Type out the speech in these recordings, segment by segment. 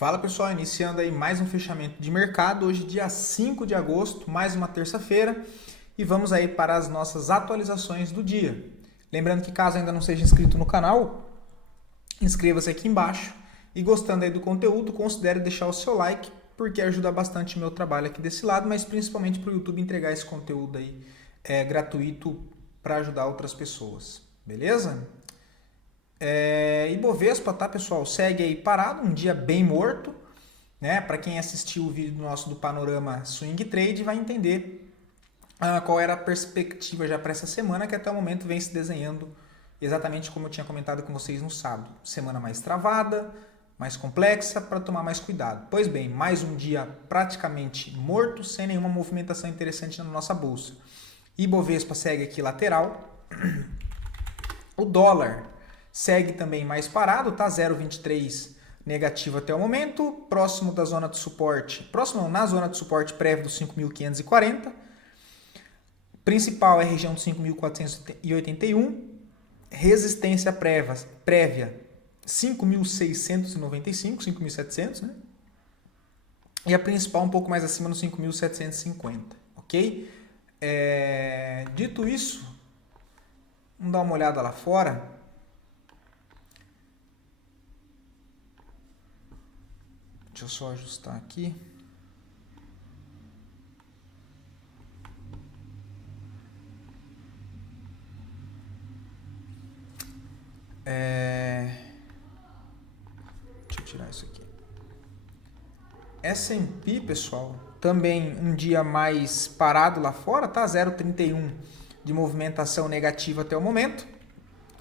Fala pessoal, iniciando aí mais um fechamento de mercado, hoje dia 5 de agosto, mais uma terça-feira, e vamos aí para as nossas atualizações do dia. Lembrando que caso ainda não seja inscrito no canal, inscreva-se aqui embaixo e gostando aí do conteúdo, considere deixar o seu like, porque ajuda bastante o meu trabalho aqui desse lado, mas principalmente para o YouTube entregar esse conteúdo aí gratuito para ajudar outras pessoas, beleza? Ibovespa, tá, pessoal? Segue aí parado, um dia bem morto, né? Para quem assistiu o vídeo nosso do Panorama Swing Trade vai entender qual era a perspectiva já para essa semana, que até o momento vem se desenhando exatamente como eu tinha comentado com vocês no sábado. Semana mais travada, mais complexa, para tomar mais cuidado. Pois bem, mais um dia praticamente morto, sem nenhuma movimentação interessante na nossa bolsa. Ibovespa segue aqui lateral. O dólar segue também mais parado, tá? 0,23 negativo até o momento, próximo da zona de suporte, na zona de suporte prévia dos 5.540. Principal é a região dos 5.481, resistência prévia 5.695, 5.700, né? E a principal um pouco mais acima no 5.750, ok? Dito isso, vamos dar uma olhada lá fora. Deixa eu só ajustar aqui. Deixa eu tirar isso aqui. S&P, pessoal, também um dia mais parado lá fora, tá? 0,31 de movimentação negativa até o momento.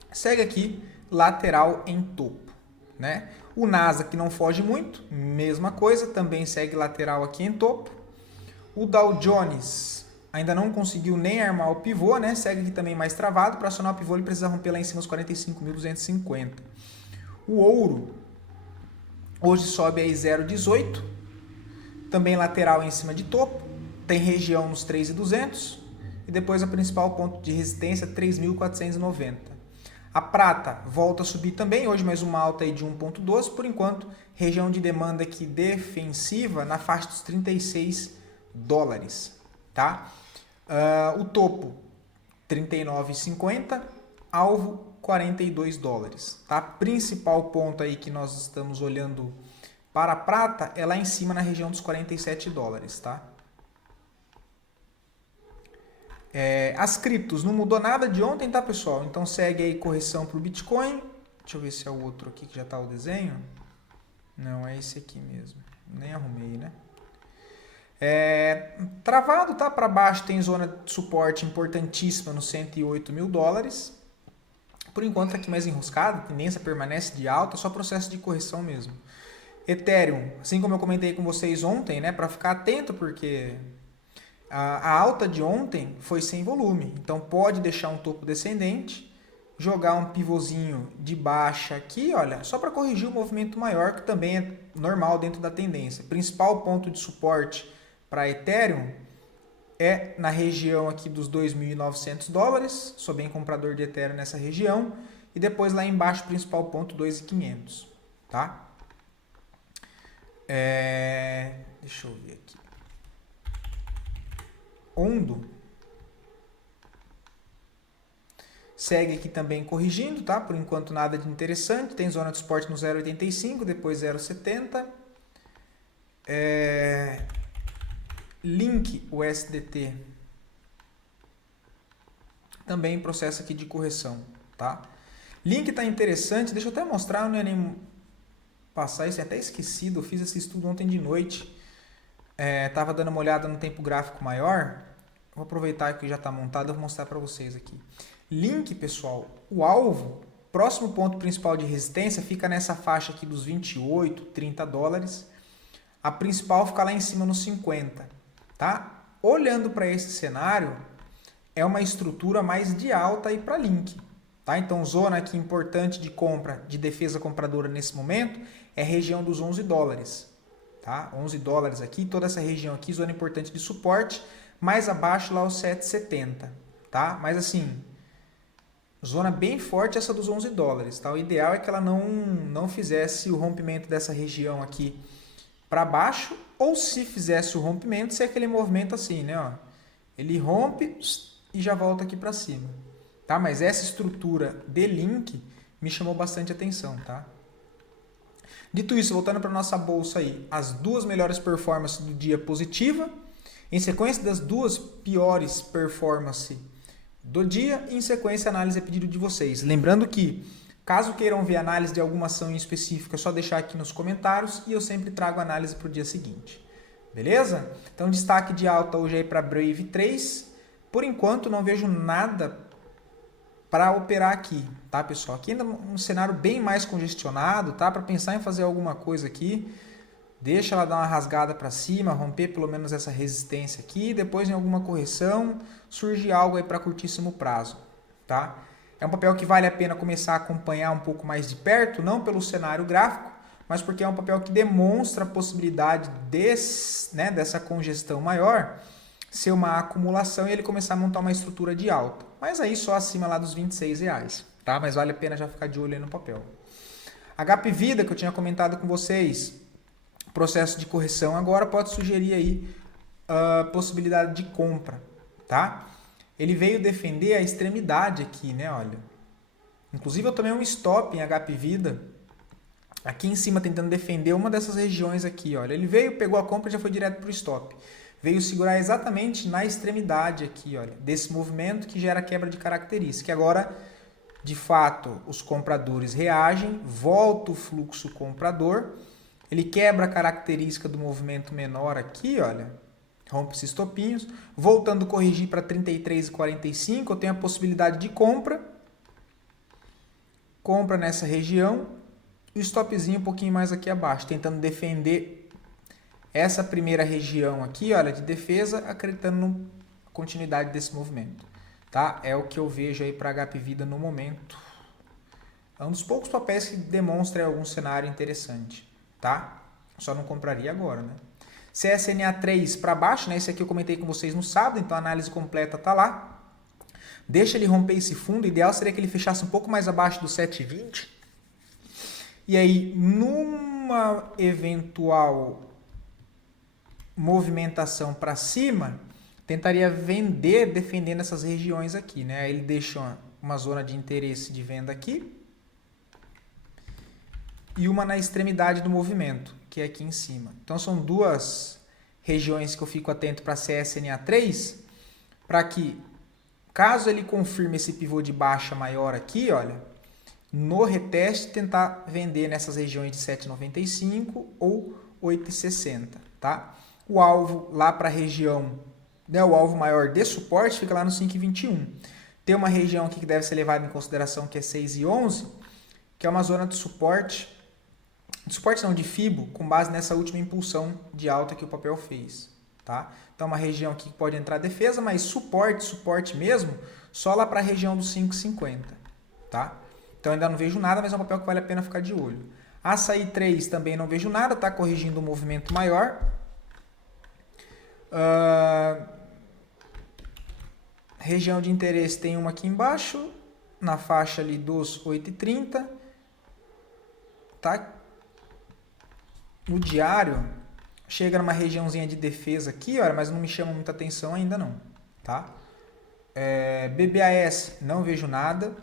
Segue aqui lateral em topo, né? O Nasdaq não foge muito, mesma coisa, também segue lateral aqui em topo. O Dow Jones ainda não conseguiu nem armar o pivô, né? Segue aqui também mais travado. Para acionar o pivô ele precisa romper lá em cima dos 45.250. O ouro hoje sobe aí 0,18, também lateral em cima de topo, tem região nos 3.200 e depois a principal ponto de resistência 3.490. A prata volta a subir também, hoje mais uma alta aí de 1,12, por enquanto, região de demanda aqui defensiva na faixa dos 36 dólares, tá? O topo 39,50, alvo 42 dólares, tá? Principal ponto aí que nós estamos olhando para a prata é lá em cima na região dos 47 dólares, tá? As criptos não mudou nada de ontem, tá, pessoal? Então segue aí correção para o Bitcoin. Deixa eu ver se é o outro aqui que já está o desenho. Não, é esse aqui mesmo. Nem arrumei, né? Travado, tá? Para baixo tem zona de suporte importantíssima nos 108 mil dólares. Por enquanto aqui mais enroscado, a tendência permanece de alta, só processo de correção mesmo. Ethereum, assim como eu comentei com vocês ontem, né? Para ficar atento, porque a alta de ontem foi sem volume, então pode deixar um topo descendente, jogar um pivôzinho de baixa aqui, olha, só para corrigir o movimento maior, que também é normal dentro da tendência. Principal ponto de suporte para Ethereum é na região aqui dos 2.900 dólares, sou bem comprador de Ethereum nessa região, e depois lá embaixo, principal ponto 2.500, tá? Deixa eu ver aqui. Ondo segue aqui também corrigindo, tá? Por enquanto nada de interessante. Tem zona de suporte no 0,85, depois 0,70. Link, o SDT, também em processo aqui de correção, tá? Link tá interessante, deixa eu até mostrar, não ia nem passar isso, é até esquecido, eu fiz esse estudo ontem de noite. Tava dando uma olhada no tempo gráfico maior. Vou aproveitar que já está montado e vou mostrar para vocês aqui. Link, pessoal, o alvo, próximo ponto principal de resistência fica nessa faixa aqui dos 28, 30 dólares. A principal fica lá em cima nos 50, tá? Olhando para esse cenário, é uma estrutura mais de alta aí para Link, tá? Então, zona aqui importante de compra, de defesa compradora nesse momento, é a região dos 11 dólares, tá? 11 dólares aqui, toda essa região aqui, zona importante de suporte. Mais abaixo lá os 7,70, tá? Mas assim, Zona bem forte essa dos 11 dólares, tá? O ideal é que ela não fizesse o rompimento dessa região aqui para baixo, ou se fizesse o rompimento, ser aquele movimento assim, né? Ó, ele rompe e já volta aqui para cima, tá? Mas essa estrutura de link me chamou bastante atenção, tá? Dito isso, voltando para nossa bolsa aí, as duas melhores performances do dia positiva, em sequência das duas piores performances do dia, e em sequência a análise a pedido de vocês. Lembrando que, caso queiram ver análise de alguma ação em específico, é só deixar aqui nos comentários e eu sempre trago análise para o dia seguinte. Beleza? Então, destaque de alta hoje aí para Brave 3. Por enquanto, não vejo nada para operar aqui, tá, pessoal? Aqui ainda um cenário bem mais congestionado, tá? Para pensar em fazer alguma coisa aqui, deixa ela dar uma rasgada para cima, romper pelo menos essa resistência aqui, depois em alguma correção surge algo aí para curtíssimo prazo, tá? É um papel que vale a pena começar a acompanhar um pouco mais de perto, não pelo cenário gráfico, mas porque é um papel que demonstra a possibilidade dessa congestão maior ser uma acumulação e ele começar a montar uma estrutura de alta. Mas aí só acima lá dos R$26, tá? Mas vale a pena já ficar de olho aí no papel. HP Vida, que eu tinha comentado com vocês, processo de correção agora pode sugerir aí a possibilidade de compra, tá? Ele veio defender a extremidade aqui, né? Olha. Inclusive eu tomei um stop em HP Vida aqui em cima tentando defender uma dessas regiões aqui, olha. Ele veio, pegou a compra e já foi direto para o stop. Veio segurar exatamente na extremidade aqui, olha, desse movimento que gera quebra de característica. Agora, de fato, os compradores reagem, volta o fluxo comprador, ele quebra a característica do movimento menor aqui, olha, rompe esses topinhos, voltando a corrigir para 33,45, eu tenho a possibilidade de compra nessa região, e o stopzinho um pouquinho mais aqui abaixo, tentando defender essa primeira região aqui, olha, de defesa, acreditando na continuidade desse movimento, tá? É o que eu vejo aí para HP Vida no momento. É um dos poucos papéis que demonstra algum cenário interessante, tá? Só não compraria agora, né? CSNA 3 para baixo, né? Esse aqui eu comentei com vocês no sábado, então a análise completa tá lá. Deixa ele romper esse fundo, o ideal seria que ele fechasse um pouco mais abaixo do 7,20. E aí, numa eventual movimentação para cima, tentaria vender defendendo essas regiões aqui, né? Aí ele deixa uma zona de interesse de venda aqui e uma na extremidade do movimento, que é aqui em cima. Então são duas regiões que eu fico atento para CSNA 3, para que caso ele confirme esse pivô de baixa maior aqui, olha, no reteste tentar vender nessas regiões de 7,95 ou 8,60, tá? O alvo lá para a região, né, o alvo maior de suporte fica lá no 5,21. Tem uma região aqui que deve ser levada em consideração que é 6,11, que é uma zona de suporte não, de FIBO, com base nessa última impulsão de alta que o papel fez, tá? Então uma região aqui que pode entrar defesa, mas suporte mesmo, só lá para a região dos 5,50, tá? Então ainda não vejo nada, mas é um papel que vale a pena ficar de olho. Açaí 3 também não vejo nada, tá corrigindo um movimento maior. Região de interesse tem uma aqui embaixo, na faixa ali dos 8,30, tá? No diário, chega numa regiãozinha de defesa aqui, olha, mas não me chama muita atenção ainda não, tá? BBAS, não vejo nada.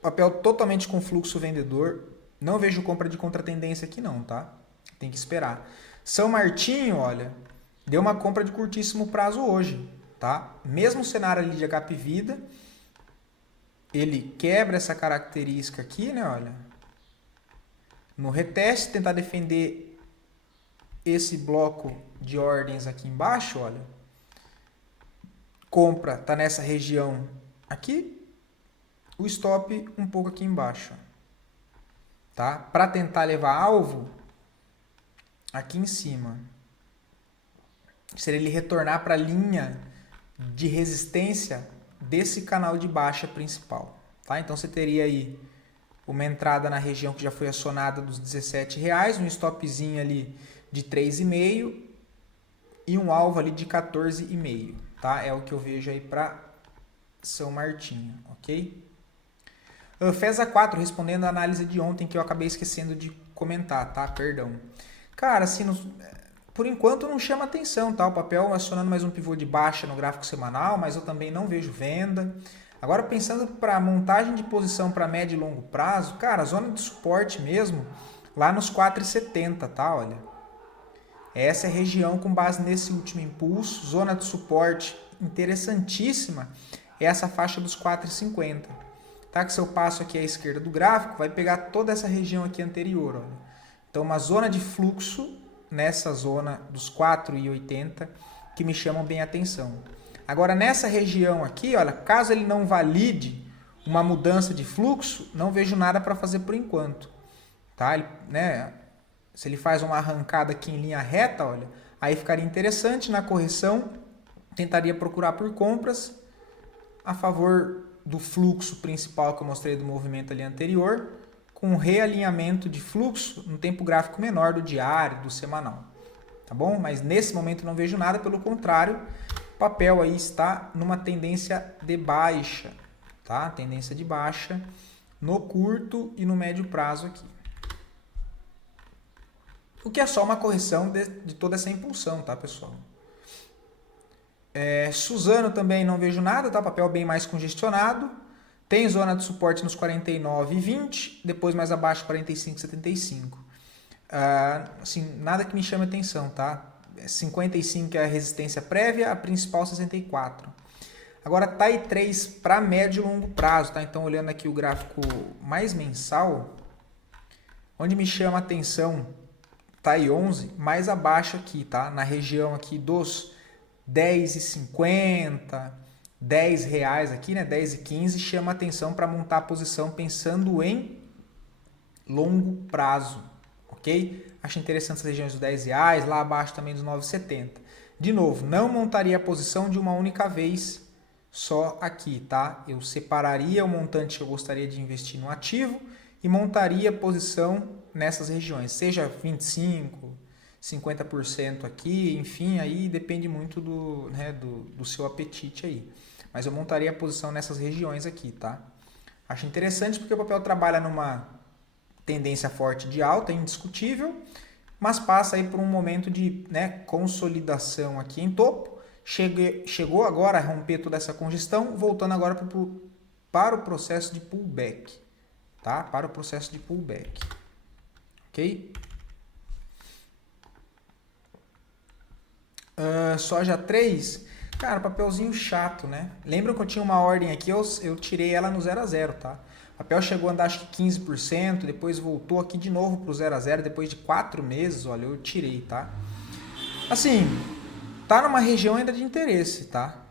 Papel totalmente com fluxo vendedor, não vejo compra de contratendência aqui não, tá? Tem que esperar. São Martinho, olha, deu uma compra de curtíssimo prazo hoje, tá? Mesmo cenário ali de HP Vida, ele quebra essa característica aqui, né, olha. No reteste, tentar defender esse bloco de ordens aqui embaixo, olha. Compra tá nessa região aqui, o stop um pouco aqui embaixo, tá? Para tentar levar alvo aqui em cima. Seria ele retornar para a linha de resistência desse canal de baixa principal, tá? Então você teria aí uma entrada na região que já foi acionada dos R$17, um stopzinho ali de 3,5 e um alvo ali de 14,5, tá? É o que eu vejo aí para São Martinho, ok? FESA 4, respondendo a análise de ontem que eu acabei esquecendo de comentar, tá? Perdão. Cara, assim, por enquanto não chama atenção, tá? O papel acionando mais um pivô de baixa no gráfico semanal, mas eu também não vejo venda. Agora, pensando para montagem de posição para médio e longo prazo, cara, a zona de suporte mesmo, lá nos 4,70, tá? Olha. Essa é a região com base nesse último impulso. Zona de suporte interessantíssima é essa faixa dos 4,50. Tá? Que se eu passo aqui à esquerda do gráfico, vai pegar toda essa região aqui anterior. Olha. Então, uma zona de fluxo nessa zona dos 4,80 que me chamam bem a atenção. Agora, nessa região aqui, olha, caso ele não valide uma mudança de fluxo, não vejo nada para fazer por enquanto. Tá? Ele, né, se ele faz uma arrancada aqui em linha reta, olha, aí ficaria interessante na correção, tentaria procurar por compras a favor do fluxo principal que eu mostrei do movimento ali anterior, com um realinhamento de fluxo no tempo gráfico menor do diário, do semanal. Tá bom? Mas nesse momento não vejo nada, pelo contrário, o papel aí está numa tendência de baixa, tá? Tendência de baixa no curto e no médio prazo aqui. O que é só uma correção de toda essa impulsão, tá, pessoal? Suzano também não vejo nada, tá? Papel bem mais congestionado. Tem zona de suporte nos 49,20, depois mais abaixo 45,75. Assim, nada que me chame atenção, tá? 55 é a resistência prévia, a principal 64. Agora, TAI 3 para médio e longo prazo, tá? Então, olhando aqui o gráfico mais mensal, onde me chama atenção TAI 11, mais abaixo aqui, tá? Na região aqui dos 10,50, 10 reais aqui, né? 10,15, chama atenção para montar a posição pensando em longo prazo, ok? Acho interessante as regiões dos 10 reais, lá abaixo também dos 9,70. De novo, não montaria a posição de uma única vez só aqui, tá? Eu separaria o montante que eu gostaria de investir no ativo e montaria a posição nessas regiões, seja 25%, 50% aqui, enfim, aí depende muito do seu apetite aí. Mas eu montaria a posição nessas regiões aqui, tá? Acho interessante porque o papel trabalha numa tendência forte de alta, indiscutível, mas passa aí por um momento de consolidação aqui em topo. Chegou agora a romper toda essa congestão, voltando agora para o processo de pullback, tá? Para o processo de pullback, ok? Soja 3, cara, papelzinho chato, né? Lembram que eu tinha uma ordem aqui, eu tirei ela no 0 a 0, tá? O papel chegou a andar acho que 15%, depois voltou aqui de novo pro 0 a 0, depois de 4 meses, olha, eu tirei, tá? Assim, tá numa região ainda de interesse, tá?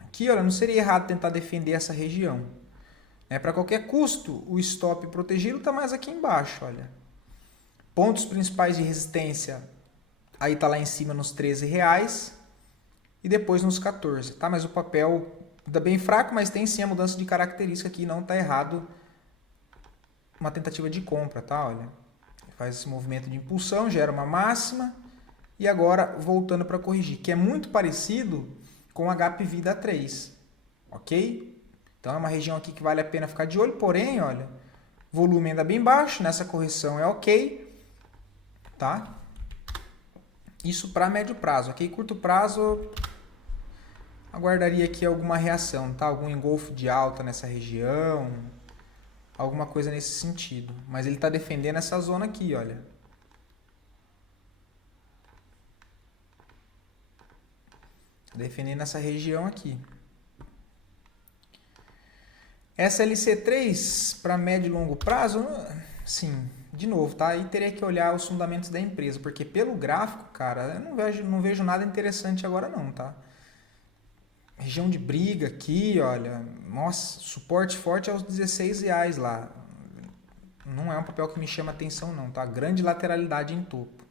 Aqui, olha, não seria errado tentar defender essa região. Para qualquer custo, o stop protegido tá mais aqui embaixo, olha. Pontos principais de resistência, aí tá lá em cima nos 13 reais e depois nos 14, tá? Mas o papel tá bem fraco, mas tem sim a mudança de característica aqui, não tá errado uma tentativa de compra, tá? Olha, faz esse movimento de impulsão, gera uma máxima e agora voltando para corrigir, que é muito parecido com o HP Vida 3, ok? Então é uma região aqui que vale a pena ficar de olho, porém, olha, volume ainda bem baixo, nessa correção é ok, tá? Isso para médio prazo, ok? Curto prazo, aguardaria aqui alguma reação, tá? Algum engolfo de alta nessa região, alguma coisa nesse sentido. Mas ele está defendendo essa zona aqui, olha. Defendendo essa região aqui. SLC3 para médio e longo prazo, sim, de novo, tá? Aí teria que olhar os fundamentos da empresa, porque pelo gráfico, cara, eu não vejo nada interessante agora não, tá? Região de briga aqui, olha, nossa, suporte forte aos 16 reais lá. Não é um papel que me chama atenção não, tá? Grande lateralidade em topo.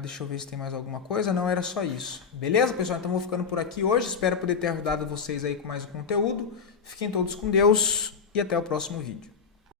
Deixa eu ver se tem mais alguma coisa. Não, era só isso. Beleza, pessoal? Então vou ficando por aqui hoje. Espero poder ter ajudado vocês aí com mais um conteúdo. Fiquem todos com Deus e até o próximo vídeo.